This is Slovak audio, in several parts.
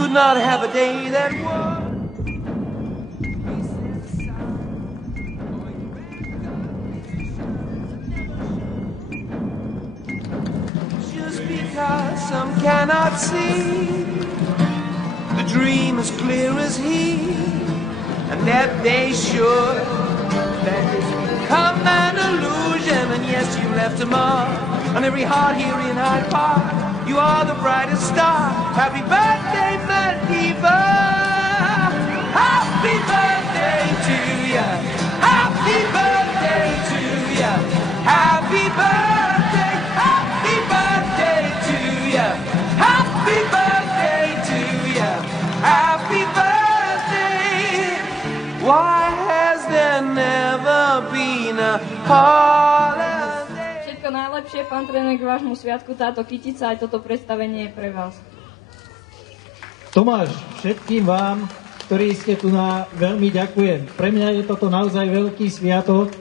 could not have a day that was. Just because some cannot see the dream as clear as he, and that they should, that it's become an illusion. And yes, you left a mark on every heart here in Hyde Park. You are the brightest star. Happy birthday, Madiba. Happy birthday to ya. Happy birthday to ya. Happy birthday, happy birthday to ya. Happy birthday to ya. Happy birthday. Why has there never been a holiday? Všetko najlepšie, pán tréner, k vášmu sviatku. Táto kytica aj toto predstavenie je pre vás. Tomáš, všetkým vám, ktorí ste tu veľmi ďakujem. Pre mňa je toto naozaj veľký sviatok.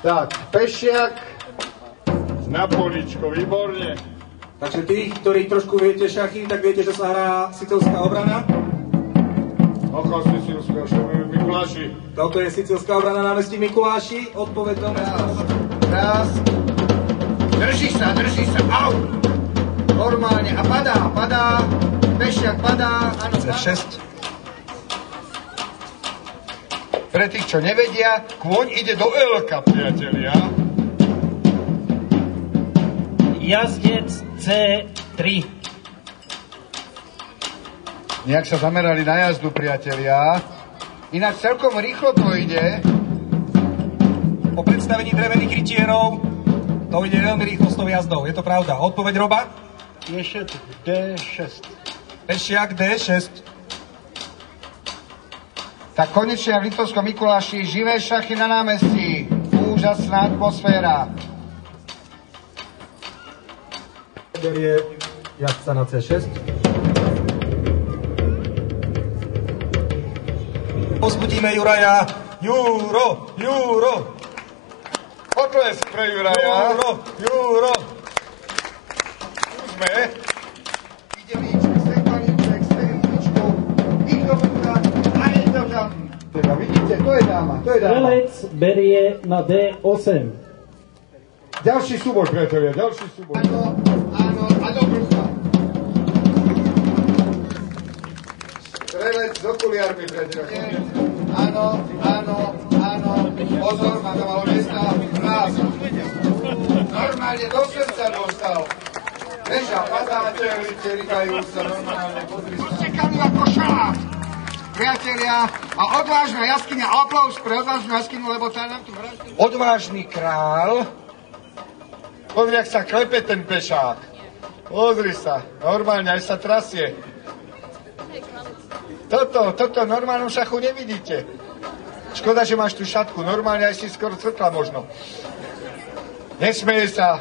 Tak, Pešiak na poličko, výborne. Takže tí, ktorí trošku viete šachy, tak viete, že sa hrá sicilská obrana. Aká sicilská, Mikuláši? Toto je sicilská obrana na námestí Mikuláši. Odpoveď veľmi Raz. Drží sa, au! Normálne, a padá. Pešiak padá, áno. 6. Pre tých, čo nevedia, kôň ide do L-ka, priatelia. Jazdec C3. Nejak sa zamerali na jazdu, priatelia. Inak celkom rýchlo to ide. Po predstavení drevených rytierov to ide veľmi rýchlo s tou jazdou. Je to pravda. Odpoveď Roba? Pešák D6. Pešiak D6. Tak konečne v Liptovskom Mikuláši živé šachy na námestí. Úžasná atmosféra. Berie jazdca na C6. Pozbudíme Juraja. Juro. Potlesk pre Juraja. Juro. Tu sme. Ide líček, stejničku. Nikto múka, ani to tam. Teda vidíte, to je dáma. Strelec berie na D8. Ďalší súboj, priatelia, ďalší súboj. Áno, a do brucha. Strelec s okuliarmi, priatelia. Áno. Pozor, má to malo miesta. Raz. Normálne do srdca dostal. Veža, padáte, rikajú sa normálne, pozri sa. Čekajú ako šalát. Priatelia, a odvážna jaskyňa, aplaus pre odvážnu jaskyňu, lebo tá nám tu vraždí. Odvážny král. Pozri, jak sa klepe ten pešák. Pozri sa, normálne, aj sa trasie. Toto v normálnom šachu nevidíte. Škoda, že máš tú šatku, normálne aj si skoro crkla možno. Nesmeje sa.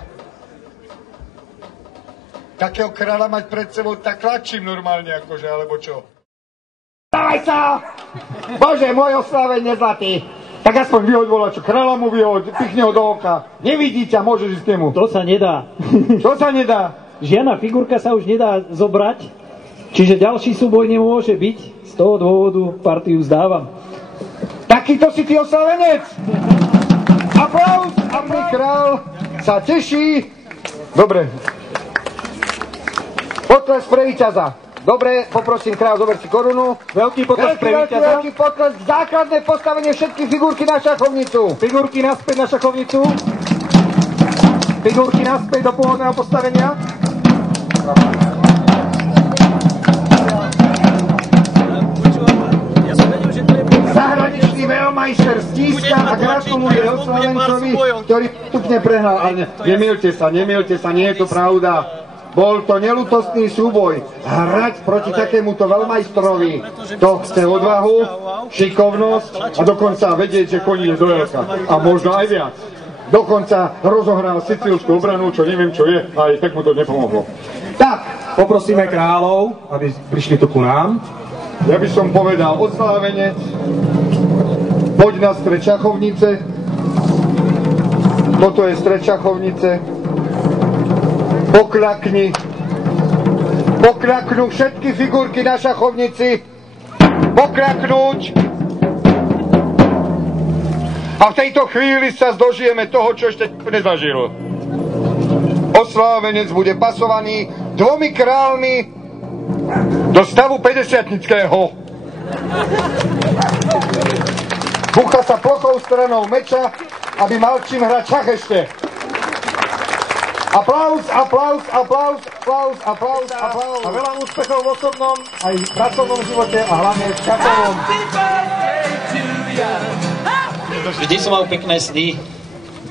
Takého kráľa mať pred sebou, tak tlačím normálne akože, alebo čo? Dávaj sa! Bože, môj oslávenie zlatý! Tak aspoň vyhoď volačo, kráľa mu vyhoď, pichne ho do oka. Nevidí ťa, môžeš ísť k nemu. To sa nedá. Čo sa nedá? Žiadna figurka sa už nedá zobrať, čiže ďalší súboj nemôže byť. Z toho dôvodu partiu zdávam. Takýto si ty oslavenec! Aplaus! Král sa teší. Dobre. Potles pre víťaza. Dobre, poprosím kráľ, zober si korunu. Veľký potles pre víťaza. Veľký potles, základné postavenie všetky figurky na šachovnicu. Figurky naspäť na šachovnicu. Figurky naspäť do pôvodného postavenia. Zahraničný veľmajster stíska a gratuluje oslavencovi, ktorý vstupne prehral. Ale nemýlte sa, nie je to pravda. Bol to neľútostný súboj. Hrať proti takémuto veľmajstrovi, to chce odvahu, šikovnosť a dokonca vedieť, že koní je do Jelka. A možno aj viac. Dokonca rozohral sicílskú obranu, čo neviem čo je, aj tak mu to nepomohlo. Tak, poprosíme kráľov, aby prišli tu ku nám. Ja by som povedal, oslávenec, poď na stred šachovnice. Toto je stred šachovnice. Pokľakni. Pokľaknú všetky figurky na šachovnici. Pokľaknúť. A v tejto chvíli sa dožijeme toho, čo ešte nezažil. Oslávenec bude pasovaný 2 kráľmi do stavu 50-nického. Búcha sa plochou stranou meča, aby mal čím hrať šach ešte. Aplauz, aplauz, aplauz, aplauz, aplauz, aplauz. A veľa úspechov v osobnom, aj v pracovnom živote a hlavne v šachovom. Vždy som mal pekné sny,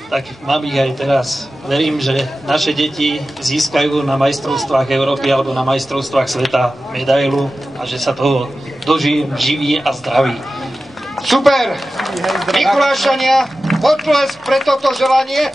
tak mám ich aj teraz. Verím, že naše deti získajú na majstrovstvách Európy alebo na majstrovstvách sveta medailu a že sa toho dožijem živý a zdravý. Super! Mikulášania, potlesk pre toto želanie.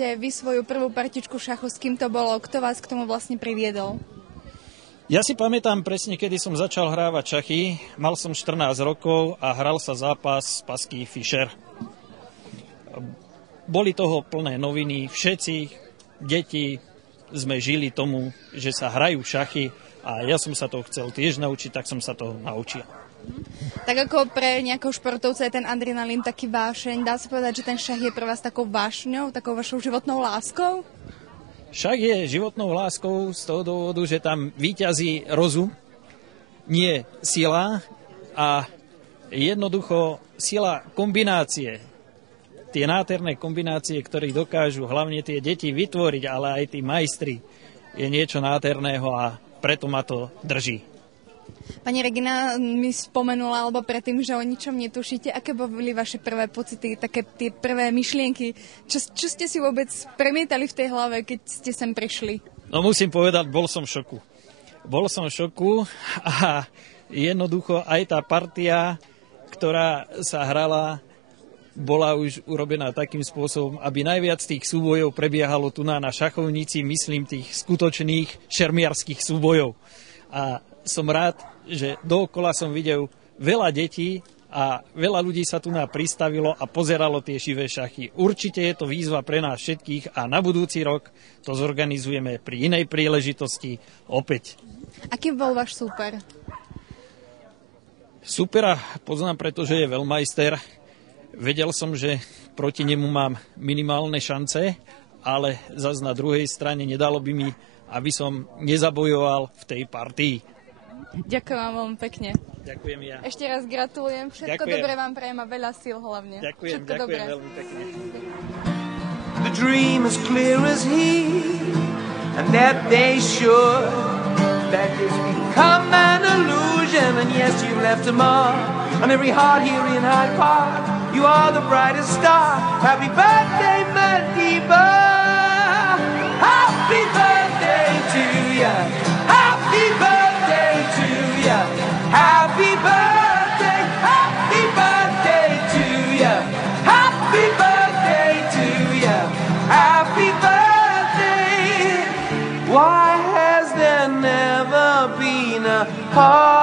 Vy svoju prvú partičku šachu, s kým to bolo? Kto vás k tomu vlastne priviedol? Ja si pamätám presne, kedy som začal hrávať šachy. Mal som 14 rokov a hral sa zápas Pasky Fischer. Boli toho plné noviny. Všetci deti sme žili tomu, že sa hrajú šachy a ja som sa to chcel tiež naučiť, tak som sa to naučil. Tak ako pre nejakého športovca je ten adrenalín taký vášeň, dá sa povedať, že ten šach je pre vás takou vášňou, takou vašou životnou láskou? Šach je životnou láskou z toho dôvodu, že tam víťazí rozum, nie sila a jednoducho sila kombinácie. Tie nádherné kombinácie, ktoré dokážu hlavne tie deti vytvoriť, ale aj tí majstri, je niečo nádherného a preto ma to drží. Pani Regina mi spomenula, alebo predtým, že o ničom netušíte. Aké boli vaše prvé pocity, také tie prvé myšlienky? Čo ste si vôbec premietali v tej hlave, keď ste sem prišli? No musím povedať, bol som v šoku. Bol som v šoku a jednoducho aj tá partia, ktorá sa hrala, bola už urobená takým spôsobom, aby najviac tých súbojov prebiehalo tu na šachovnici, myslím tých skutočných šermiarských súbojov. A som rád, že dookola som videl veľa detí a veľa ľudí sa tu pristavilo a pozeralo tie živé šachy. Určite je to výzva pre nás všetkých a na budúci rok to zorganizujeme pri inej príležitosti opäť. Aký bol váš súper? Supera poznám, pretože je veľmajster. Vedel som, že proti nemu mám minimálne šance, ale zas na druhej strane nedalo by mi, aby som nezabojoval v tej partii. Ďakujem vám veľmi pekne. Ďakujem ja. Ešte raz gratulujem. Všetko dobré vám prajem a veľa síl hlavne. Ďakujem veľmi pekne. The dream as clear as he, and that they should. That has become an illusion, and yes, you've left a mark on every heart here in Hyde Park. You are the brightest star. Happy birthday, Madiba. Happy birthday to ya. Happy birthday to ya. Happy birthday, happy birthday to ya. Happy birthday to ya. Happy birthday. Why has there never been a heart?